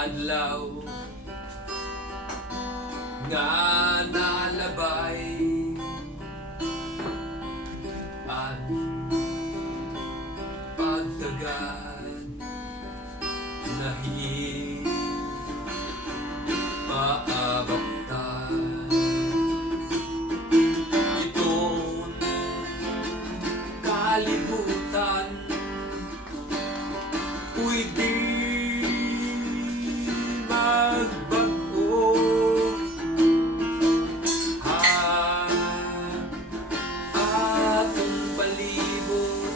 adlaw nga nalabay at pagdagan nahi paabaktan itong kalibutan pwede magbago atong palibot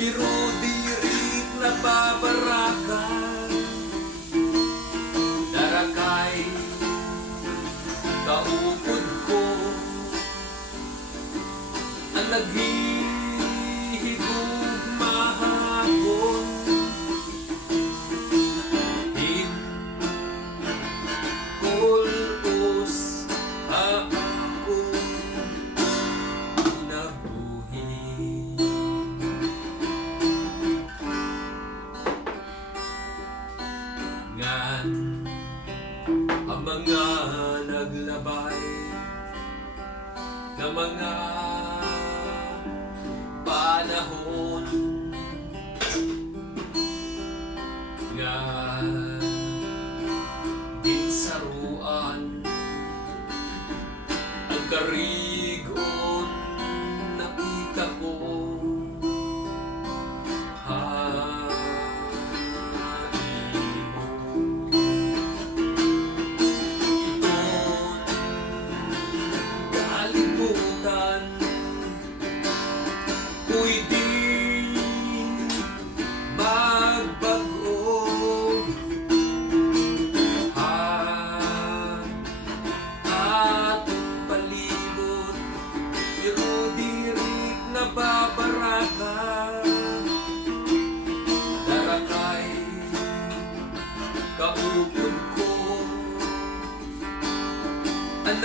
pero dirit na babarakan darakay kaupod ko ang naghihigog mahapon hinkulos ako nabuhi ngan ang mga naglabay ng mga panahon nga ginsaruan ang karigon nakita ko pwede magbago atong palibot pero dirit na babaraka darakay kaupod ko ang